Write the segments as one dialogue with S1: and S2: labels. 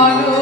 S1: olhos.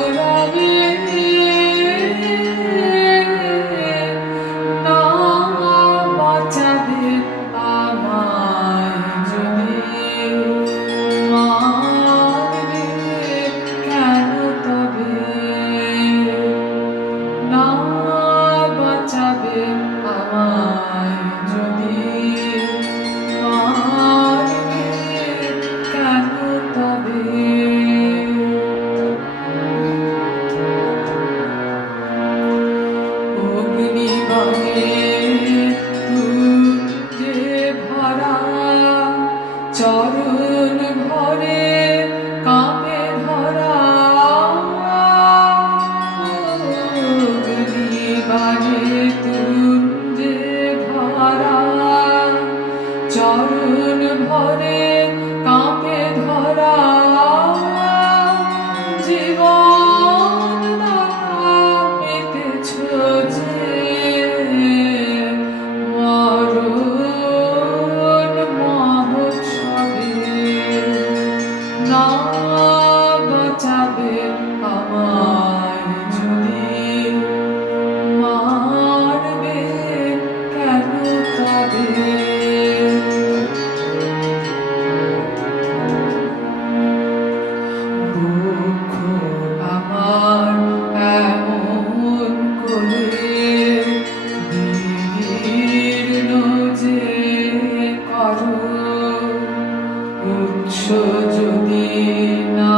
S1: চরণ ভরে উৎস যদি না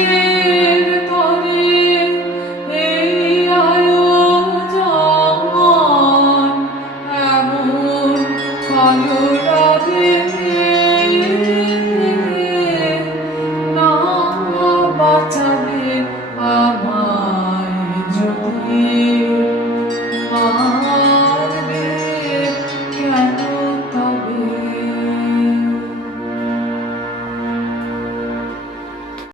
S1: Tanrı Rabbim